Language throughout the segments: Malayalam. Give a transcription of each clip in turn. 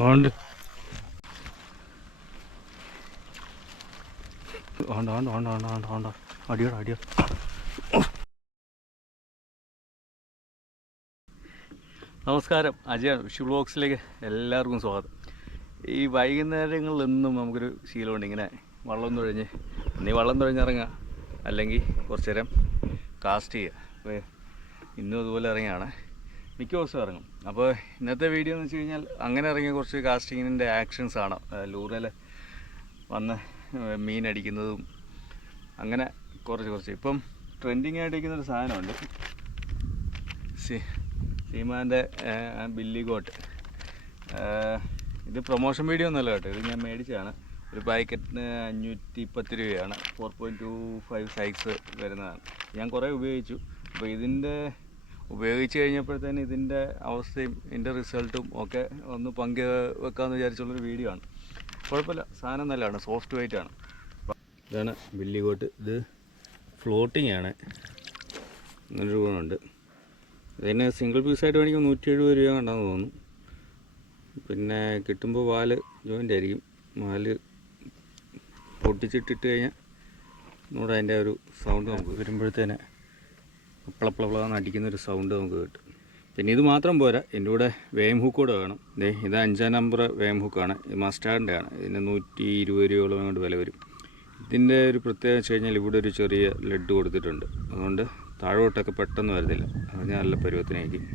ഉണ്ട് നമസ്കാരം. അജയാണ് വിഷു ബ്ലോഗ്സിലേക്ക് എല്ലാവർക്കും സ്വാഗതം. ഈ വൈകുന്നേരങ്ങളിലെന്നും നമുക്കൊരു ശീലമുണ്ട്. ഇങ്ങനെ വള്ളം തുഴഞ്ഞ് നീ വള്ളം തുഴഞ്ഞിറങ്ങുക അല്ലെങ്കിൽ കുറച്ചു നേരം കാസ്റ്റ് ചെയ്യുക. ഇന്നും അതുപോലെ ഇറങ്ങിയാണ്. മിക്ക ദിവസം ഇറങ്ങും. അപ്പോൾ ഇന്നത്തെ വീഡിയോ എന്ന് വെച്ച് കഴിഞ്ഞാൽ അങ്ങനെ ഇറങ്ങിയ കുറച്ച് കാസ്റ്റിങ്ങിന്റെ ആക്ഷൻസ് ആണ്. ലൂറിൽ വന്ന് മീൻ അടിക്കുന്നതും അങ്ങനെ കുറച്ച് കുറച്ച്. ഇപ്പം ട്രെൻഡിങ് ആയിട്ടിരിക്കുന്ന ഒരു സാധനമുണ്ട്. സി സീമാന്റെ ബില്ലി കോട്ട്. ഇത് പ്രൊമോഷൻ വീഡിയോ ഒന്നുമല്ല കേട്ടോ. ഇത് ഞാൻ മേടിച്ചതാണ്. ഒരു പാക്കറ്റിന് അഞ്ഞൂറ്റി പത്ത് രൂപയാണ്. Four point two five size വരുന്നതാണ്. ഞാൻ കുറേ ഉപയോഗിച്ചു. അപ്പോൾ ഇതിന്റെ ഉപയോഗിച്ച് കഴിഞ്ഞപ്പോഴത്തേന് ഇതിന്റെ അവസ്ഥയും ഇതിന്റെ റിസൾട്ടും ഒക്കെ ഒന്ന് പങ്കു വെക്കാമെന്ന് വിചാരിച്ചുള്ളൊരു വീഡിയോ ആണ്. കുഴപ്പമില്ല. സാധനം നല്ലതാണ്. സോഫ്റ്റ് വെയിറ്റ് ആണ്. ഇതാണ് ബില്ലിഗോട്ട് ഇത് ഫ്ലോട്ടിംഗ് ആണ്. നല്ലൊരു ഗുണമുണ്ട്. ഇതിന് സിംഗിൾ പീസായിട്ട് വേണമെങ്കിൽ നൂറ്റി എഴുപത് രൂപ കണ്ടെന്ന് തോന്നുന്നു. പിന്നെ കിട്ടുമ്പോൾ വാൽ ജോയിന്റ് ആയിരിക്കും. വാൽ പൊട്ടിച്ചിട്ടിട്ട് കഴിഞ്ഞാൽ നമ്മുടെ അതിന്റെ ഒരു സൗണ്ട് നമുക്ക് വരുമ്പോഴത്തേന് പ്ലപ്ലപ്ലെന്ന് അടിക്കുന്ന ഒരു സൗണ്ട് നമുക്ക് കിട്ടും പിന്നെ ഇത് മാത്രം പോരാ എന്റെ കൂടെ വേം ഹുക്ക് കൂടെ വേണം ദേ ഇത് അഞ്ചാം നമ്പർ വേം ഹുക്കാണ് ഇത് മസ്റ്റാർഡിന്റെ ആണ് ഇതിന് നൂറ്റി ഇരുപത് രൂപയോളം അങ്ങോട്ട് വില വരും ഇതിന്റെ ഒരു പ്രത്യേകത വെച്ച് കഴിഞ്ഞാൽ ഇവിടെ ഒരു ചെറിയ ലെഡ് കൊടുത്തിട്ടുണ്ട് അതുകൊണ്ട് താഴോട്ടൊക്കെ പെട്ടെന്ന് വരുന്നില്ല അത് നല്ല പരുവത്തിനായിരിക്കും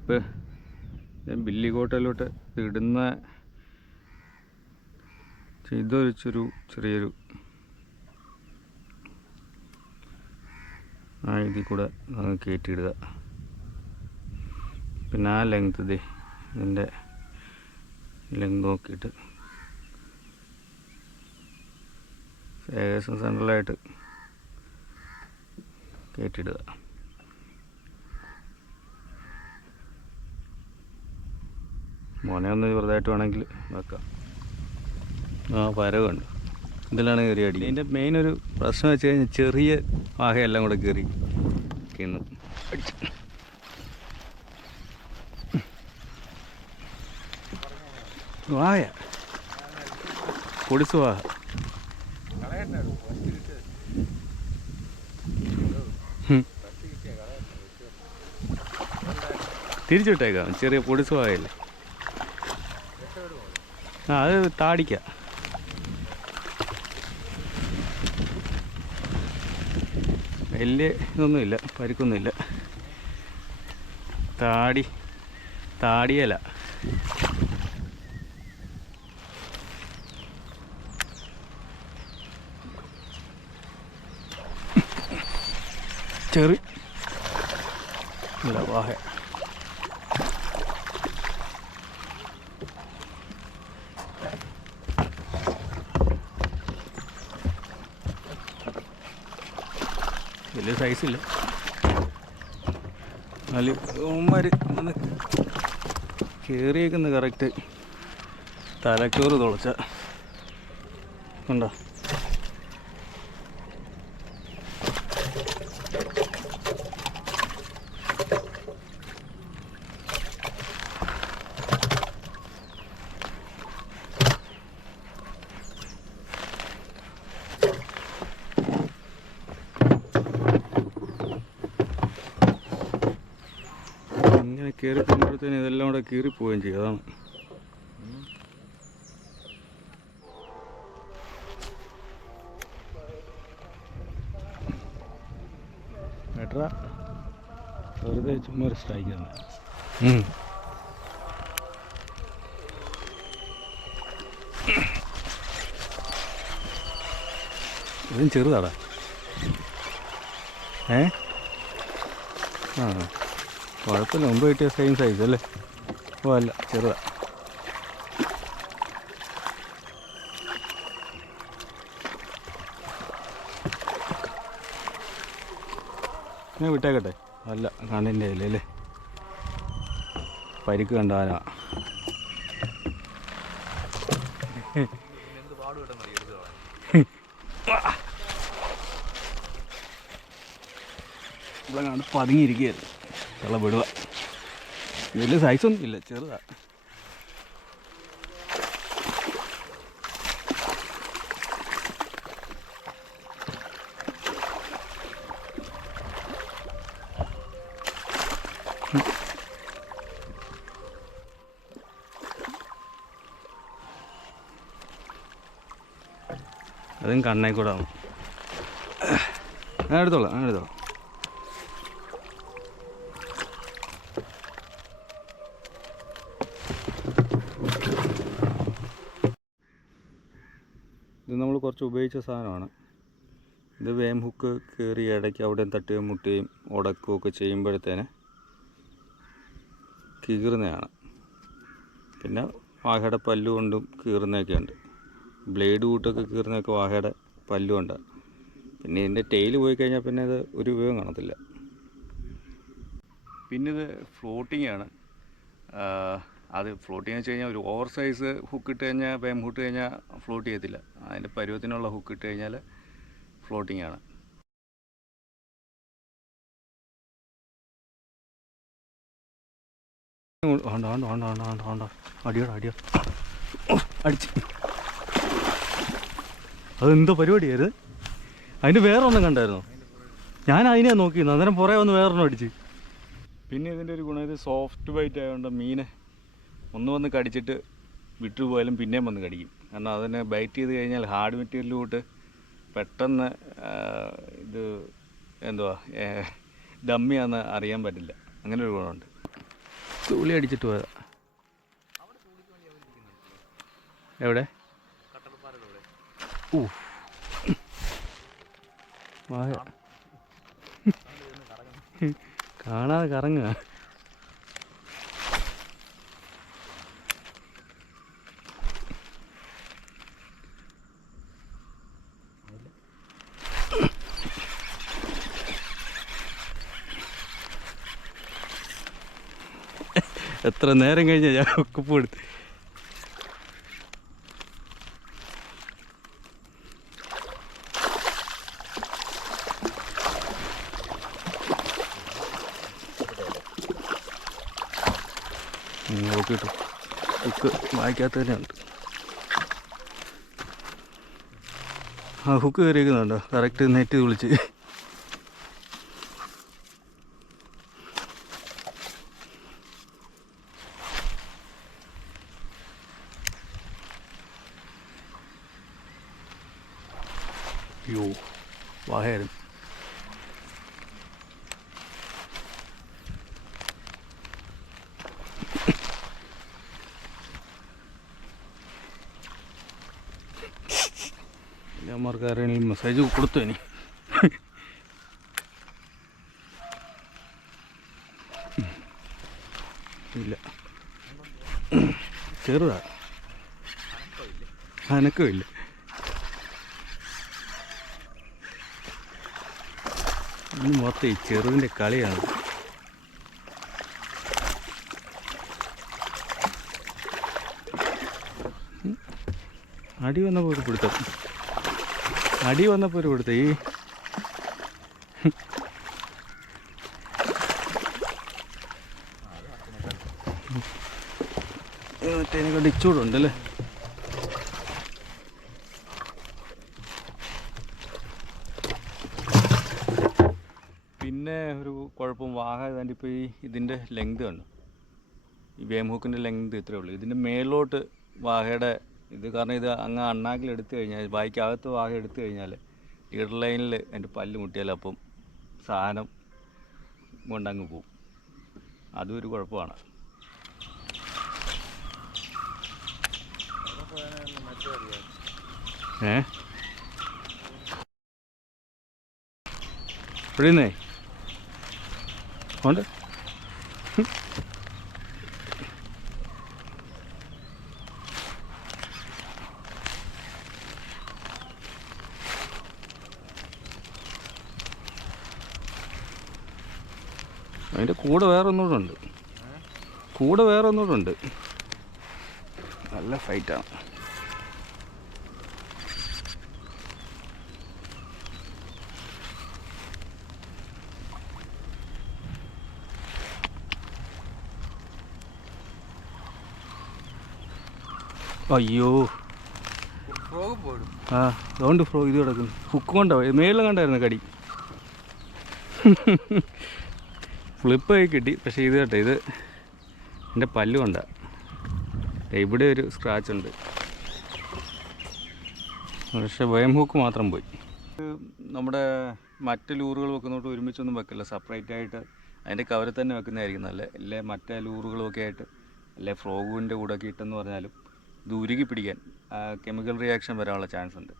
ഇപ്പോൾ ഞാൻ ബില്ലിക്കോട്ടയിലോട്ട് ഇടുന്ന ഇതൊരു ചെറു ചെറിയൊരു ആ ഇതിൽ കൂടെ കയറ്റിയിടുക പിന്നെ ആ ലെങ്ത് ഇതേ ഇതിന്റെ ലെങ്ത് നോക്കിയിട്ട്. ഏകദേശം സെൻട്രലായിട്ട് കയറ്റിയിടുക മോനെ ഒന്ന് ചെറുതായിട്ട് വേണമെങ്കിൽ വെക്കാം. ആ പരവുണ്ട് ഇതിലാണ് കയറി അടി. ഇതിന്റെ മെയിൻ ഒരു പ്രശ്നം വെച്ച് കഴിഞ്ഞാൽ ചെറിയ വാഹയെല്ലാം കൂടെ കയറി കിന്നു അടിച്ചു വായ. പൊടിച്ചു വാ. ഹും. തിരിച്ചു വിട്ടേക്കാം ചെറിയ പൊടിച്ചു വായല്ലേ? ആ അത് താടിക്ക. വലിയ ഇതൊന്നുമില്ല പരിക്കൊന്നുമില്ല. താടി താടിയല. ചെറി. ഇല്ല വാഹ. വലിയ സൈസില്ല എന്നാലും ഉമ്മർ ഒന്ന് കയറിയേക്കുന്ന കറക്റ്റ് തലച്ചോറ് തുളച്ച. കണ്ടോ ഇങ്ങനെ കയറി പോകുമ്പോഴത്തേന് ഇതെല്ലാം കൂടെ കീറിപ്പോവുകയും ചെയ്യും അതാണ്. ബെറ്ററാ വെറുതെ ചുമ്മാ ഒരു സ്ട്രൈക്ക് തന്നെ ഇതും ചെറുതാടാ. ഏ? ആ. കുഴപ്പമില്ല. മുമ്പ് കിട്ടിയ സെയിം സൈസ് അല്ലേ? ഓ അല്ല ചെറുതാ. ഞാൻ വിട്ടേക്കട്ടെ. അല്ല കണ്ണിന്റെ ഇല്ല അല്ലേ? പരിക്ക് കണ്ടാനാ ഇവിടെ കണ്ട് പതുങ്ങിയിരിക്കുകയായിരുന്നു. വെള്ളം വിടുക. വലിയ സൈസൊന്നും ഇല്ല ചെറുതാണ് അതും കണ്ണേ കൂടാവും ഞാൻ എടുത്തോളാം ഞാൻ എടുത്തോളാം. ഇത് നമ്മൾ കുറച്ച് ഉപയോഗിച്ച സാധനമാണ്. ഇത് വേം ഹുക്ക് കയറി ഇടയ്ക്ക് അവിടെ തട്ടുകയും മുട്ടുകയും ഉടക്കുകയും ഒക്കെ ചെയ്യുമ്പോഴത്തേന് കീറുന്നതാണ്. പിന്നെ വാഹയുടെ പല്ലുകൊണ്ടും കീറുന്നതൊക്കെ ഉണ്ട്. ബ്ലേഡ് കൂട്ടൊക്കെ കീറുന്നതൊക്കെ വാഹയുടെ പല്ലുകൊണ്ട് പിന്നെ ഇതിന്റെ ടെയിൽ പോയി കഴിഞ്ഞാൽ പിന്നെ ഇത് ഒരു ഉപയോഗം കാണത്തില്ല. പിന്നെ ഇത് ഫ്ലോട്ടിംഗ് ആണ്. ആ, ഫ്ലോട്ട് ഫ്ലോട്ടിംഗ് വെച്ച് കഴിഞ്ഞാൽ ഒരു ഓവർ സൈസ് ഹുക്ക് ഇട്ട് കഴിഞ്ഞാൽ വേം ഹുട്ട് കഴിഞ്ഞാൽ ഫ്ലോട്ട് ചെയ്യത്തില്ല. അതിന്റെ പരുവത്തിനുള്ള ഹുക്ക് ഇട്ട് കഴിഞ്ഞാൽ ഫ്ലോട്ടിംഗ് ആണ്. അടിയോടാ അടിയോ. അടിച്ച്. അതെന്തോ പരിപാടിയായത് അതിന് വേറെ ഒന്നും കണ്ടായിരുന്നു? ഞാൻ അതിനെ നോക്കിയിരുന്നു അന്നേരം പുറകെ വന്ന് വേറൊന്നും അടിച്ച്. പിന്നെ ഇതിന്റെ ഒരു ഗുണം ഇത് സോഫ്റ്റ് ബൈറ്റ് ആയതുകൊണ്ട് മീനെ ഒന്ന് വന്ന് കടിച്ചിട്ട് വിട്ടുപോയാലും പിന്നെയും വന്ന് കടിക്കും. കാരണം അതിനെ ബൈറ്റ് ചെയ്ത് കഴിഞ്ഞാൽ ഹാർഡ് മെറ്റീരിയലിലോട്ട് പെട്ടെന്ന് ഇത് എന്തുവാ ഡമ്മിയാന്ന് അറിയാൻ പറ്റില്ല. അങ്ങനെ ഒരു ഗുണമുണ്ട്. തൂളി അടിച്ചിട്ട് പോയതാ. എവിടെ? ഊ. വായ. കാണാതെ കറങ്ങുക. എത്ര നേരം കഴിഞ്ഞാൽ ഞാൻ ഒക്കെ പോയി നോക്കിട്ടു ബുക്ക് വായിക്കാത്ത തന്നെ ആ ഹുക്ക് കയറിയിരിക്കുന്നുണ്ടോ കറക്റ്റ് നെറ്റ് വിളിച്ച് അയ്യോ ഞമ്മർക്ക് ആരെങ്കിലും മെസ്സേജ് കൊടുത്തു ഇനി? ഇല്ല. ചെറുതാ. അനക്കമില്ല ഇന്ന് മൊത്തം ഈ ചെറുതിന്റെ കളിയാണ്. അടി വന്നപ്പോൾ ഒരു പിടുത്തം. അടി വന്നപ്പോൾ ഒരു പിടുത്തം. ഈ മറ്റേ കൊണ്ട് ഇച്ചൂടുണ്ടല്ലേ പിന്നെ ഒരു കുഴപ്പം വാഹ ഏതാണ്ട് ഇപ്പോൾ ഈ ഇതിന്റെ ലെങ്ത് കണ്ടു. ഈ വേമുഹുക്കിന്റെ ലെങ്ത് ഇത്രേ ഉള്ളൂ. ഇതിന്റെ മേലോട്ട് വാഹയുടെ ഇത് കാരണം ഇത് അങ്ങ് അണ്ണാക്കിൽ എടുത്തു കഴിഞ്ഞാൽ ബൈക്കകത്ത് വാഹ എടുത്തു കഴിഞ്ഞാൽ ലീഡർ ലൈനിൽ എന്റെ പല്ല് മുട്ടിയാൽ അപ്പം സാധനം കൊണ്ടങ്ങ് പോവും. അതും ഒരു കുഴപ്പമാണ്. ഏ? എവിടെന്നേ ഉണ്ട്. അതിന്റെ കൂടെ വേറെ ഒന്നുകൂടെ ഉണ്ട്. കൂടെ വേറെ ഒന്നുകൂടെ ഉണ്ട്. നല്ല ഫൈറ്റാണ് അയ്യോ. ആ അതുകൊണ്ട് ഫ്രോ ഇത് കിടക്കുന്നു. ഹുക്ക് കൊണ്ടോ? മേളിൽ കണ്ടായിരുന്നു കടി? ഫ്ലിപ്പായി കിട്ടി. പക്ഷേ ഇത് കേട്ടോ ഇത് എന്റെ പല്ല് കൊണ്ടാണ് ഇവിടെ ഒരു സ്ക്രാച്ച് ഉണ്ട്. പക്ഷേ വയം ഹൂക്ക് മാത്രം പോയി. നമ്മുടെ മറ്റ് ലൂറുകൾ വെക്കുന്നോട്ട് ഒരുമിച്ചൊന്നും വെക്കില്ല. സെപ്പറേറ്റ് ആയിട്ട് അതിന്റെ കവറിൽ തന്നെ വെക്കുന്നതായിരിക്കും നല്ല അല്ലെ? മറ്റേ ലൂറുകളൊക്കെ ആയിട്ട് അല്ലെ? ഫ്രോഗിന്റെ കൂടെ ഒക്കെ പറഞ്ഞാലും. ഉരുകി പിടിക്കാൻ കെമിക്കൽ റിയാക്ഷൻ വരാനുള്ള ചാൻസ് ഉണ്ട്.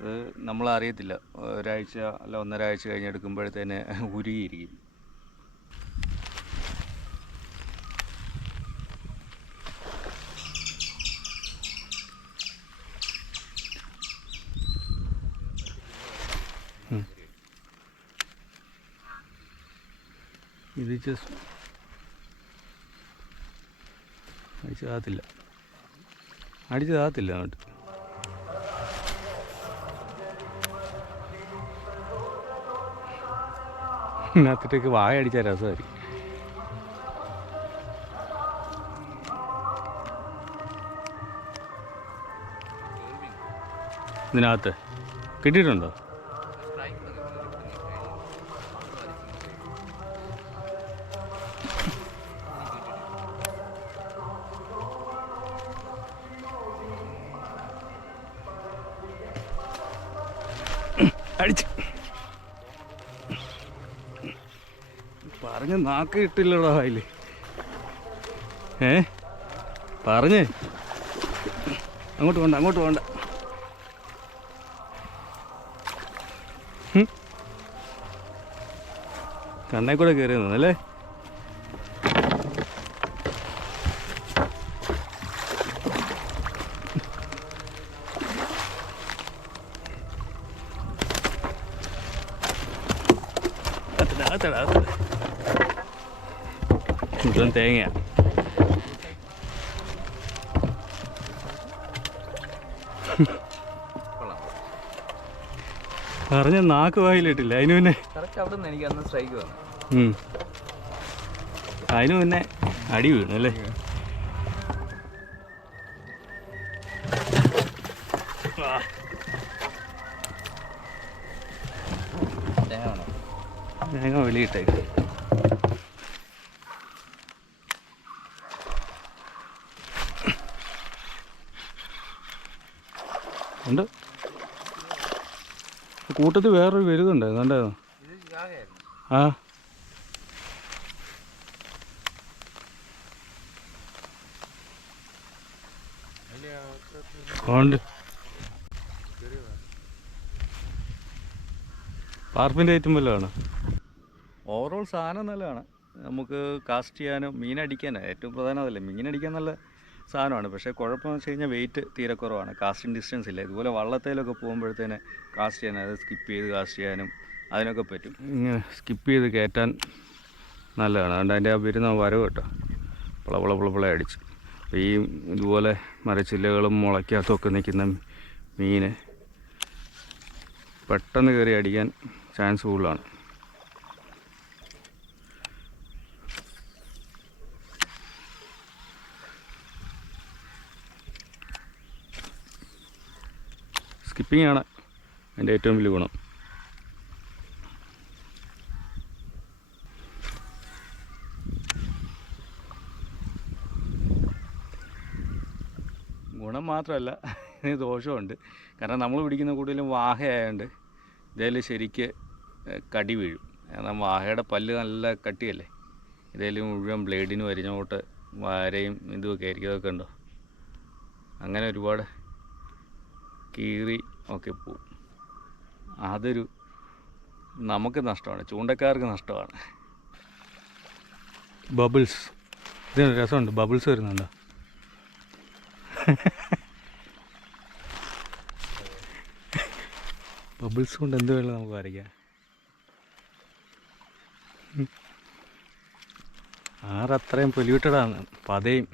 അത് നമ്മൾ അറിയത്തില്ല ഒരാഴ്ച അല്ല ഒന്നര ആഴ്ച കഴിഞ്ഞെടുക്കുമ്പോഴത്തേന് ഉരുകിയിരിക്കും. ഇത് ജസ്റ്റ് അടിച്ചതാകത്തില്ല അടിച്ചതാകത്തില്ല അങ്ങോട്ട് വായ അടിച്ച രസമായിരിക്കും. ഇതിനകത്ത് കിട്ടിയിട്ടുണ്ടോ? അടിച്ച്. പറഞ്ഞ നാക്ക് കിട്ടില്ലടാ അതിൽ ഏ? പറഞ്ഞേ. അങ്ങോട്ട് പോണ്ട അങ്ങോട്ട് പോണ്ട. കണ്ണേക്കൂടെ കണ്ണേ കൂടെ കയറി അകത്തിടാ, അകത്തിടാ. മുഴുവൻ തേങ്ങ പറഞ്ഞ നാക്ക് വായിലിട്ടില്ല അതിന് പിന്നെ എനിക്ക് അന്ന് സ്ട്രൈക്ക് വന്നു. അതിന് പിന്നെ അടി വീണു അല്ലേ ആ. തേങ്ങ വെളിയിട്ടേക്ക് ഉണ്ട്. കൂട്ടത്തിൽ വേറൊരു വരുന്നുണ്ട് ജാഗയായിരുന്നു ആ. ഉണ്ട്. പാർപ്പിന്റെ ഐറ്റം വല്ലതാണ് ഓവറോൾ സാധനം നല്ലതാണ്. നമുക്ക് കാസ്റ്റ് ചെയ്യാനും മീനടിക്കാനും ഏറ്റവും പ്രധാനം അതല്ലേ മീനടിക്കാൻ നല്ല സാധനമാണ്. പക്ഷേ കുഴപ്പമെന്ന് വെച്ച് കഴിഞ്ഞാൽ വെയിറ്റ് തീരെ കുറവാണ്. കാസ്റ്റിംഗ് ഡിസ്റ്റൻസ് ഇല്ല. ഇതുപോലെ വള്ളത്തേലൊക്കെ പോകുമ്പോഴത്തേന് കാസ്റ്റ് ചെയ്യാൻ അത് സ്കിപ്പ് ചെയ്ത് കാസ്റ്റ് ചെയ്യാനും അതിനൊക്കെ പറ്റും. ഇങ്ങനെ സ്കിപ്പ് ചെയ്ത് കയറ്റാൻ നല്ലതാണ്. അതുകൊണ്ട് അതിന്റെ ആ വരുന്ന വരവ് കേട്ടോ. പുള പുള പുള പുള അടിച്ച്. അപ്പോൾ ഈ ഇതുപോലെ മരച്ചില്ലകളും മുളയ്ക്കകത്തൊക്കെ നിൽക്കുന്ന മീൻ പെട്ടെന്ന് കയറി അടിക്കാൻ ചാൻസ് കൂടുതലാണ്. ആണ് എന്റെ ഏറ്റവും വലിയ ഗുണം. ഗുണം മാത്രമല്ല ഇതിന് ദോഷമുണ്ട് കാരണം നമ്മൾ പിടിക്കുന്ന കൂടുതലും വാഹയായതുകൊണ്ട് ഇതേലും ശരിക്ക് കടി വീഴും. കാരണം വാഹയുടെ പല്ല് നല്ല കട്ടിയല്ലേ? ഇതേലും മുഴുവൻ ബ്ലേഡിന് വരിഞ്ഞോട്ട് വാരയും ഇതുമൊക്കെ ആയിരിക്കും. അതൊക്കെ ഉണ്ടോ? അങ്ങനെ ഒരുപാട് കീറി ഒക്കെ പോവും. അതൊരു നമുക്ക് നഷ്ടമാണ് ചൂണ്ടക്കാർക്ക് നഷ്ടമാണ്. ബബിൾസ്. ഇതിന് രസമുണ്ട് ബബിൾസ് വരുന്നുണ്ടോ? ബബിൾസ് കൊണ്ട് എന്ത് വേണം നമുക്ക് വരയ്ക്കാം. ആറത്രയും പൊല്യൂട്ടഡാണ് പതയും.